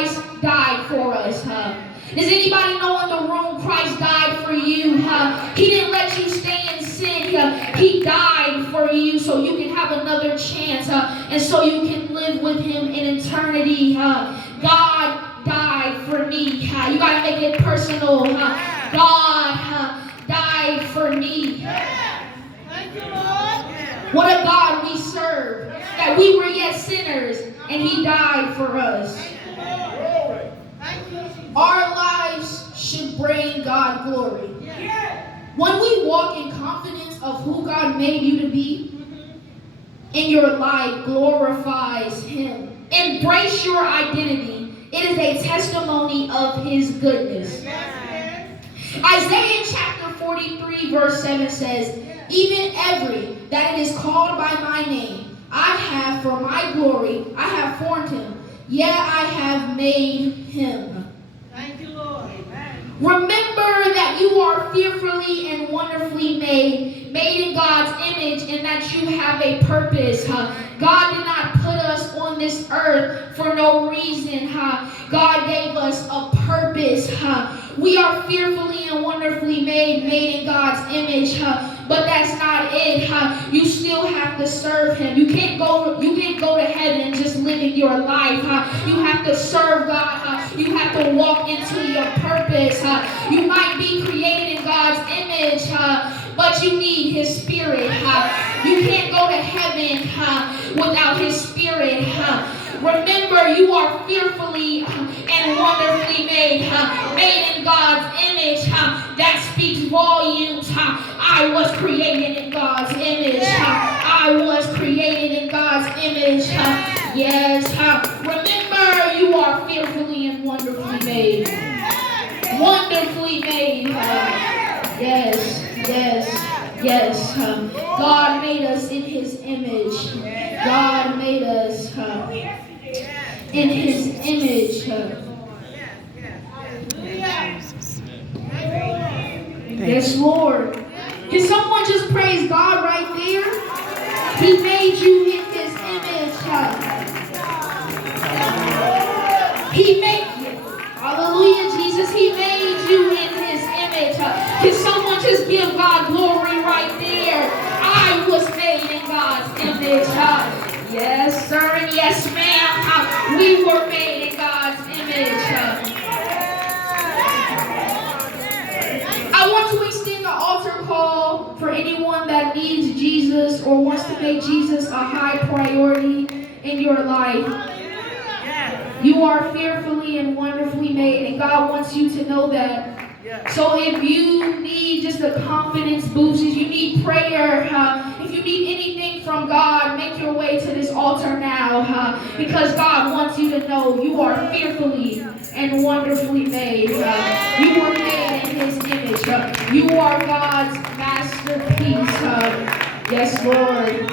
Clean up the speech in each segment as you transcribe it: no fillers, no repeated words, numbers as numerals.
Christ died for us. Does anybody know in the room Christ died for you? He didn't let you stay in sin. He died for you so you can have another chance and so you can live with him in eternity. God died for me. You got to make it personal. God died for me. Thank you, Lord. What a God we serve. That we were yet sinners and he died for us. Our lives should bring God glory. When we walk in confidence of who God made you to be, and your life glorifies him. Embrace your identity. It is a testimony of his goodness. Isaiah chapter 43 verse 7 says, even every that it is called by my name, I have for my glory, I have formed him, yea, I have made him. Thank you, Lord. Amen. Remember that you are fearfully and wonderfully made in God's image, and that you have a purpose. God did not put us on this earth for no reason. God gave us a purpose. We are fearfully and wonderfully made in God's image. But that's not it. You still have to serve him. You can't go to heaven just living your life. You have to serve God. You have to walk into your purpose. You might be created in God's image, but you need his spirit. You can't go to heaven without his spirit. Remember, you are fearfully and wonderfully made in God's image. That speaks volumes. I was created in God's image. I was created in God's image. Yes. Remember, you are fearfully and wonderfully made. Wonderfully made. Yes. God made us in his image. God made us in his image. Yes, Lord. Can someone just praise God right there? He made you in his image. He made you. Hallelujah, Jesus. He made you in his image. Can someone just give God glory right there? I was made in God's image. Yes, sir, and yes, ma'am. We were made in God's image. I want to extend the altar call for anyone that needs Jesus or wants to make Jesus a high priority in your life. You are fearfully and wonderfully made, and God wants you to know that. So if you need just a confidence boost, if you need prayer, if you need anything from God, make your way to this altar now, because God wants you to know you are fearfully and wonderfully made. You were made in his image. You are God's masterpiece. Yes, Lord.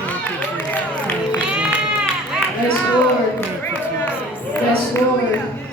Yes, Lord. Yes, Lord.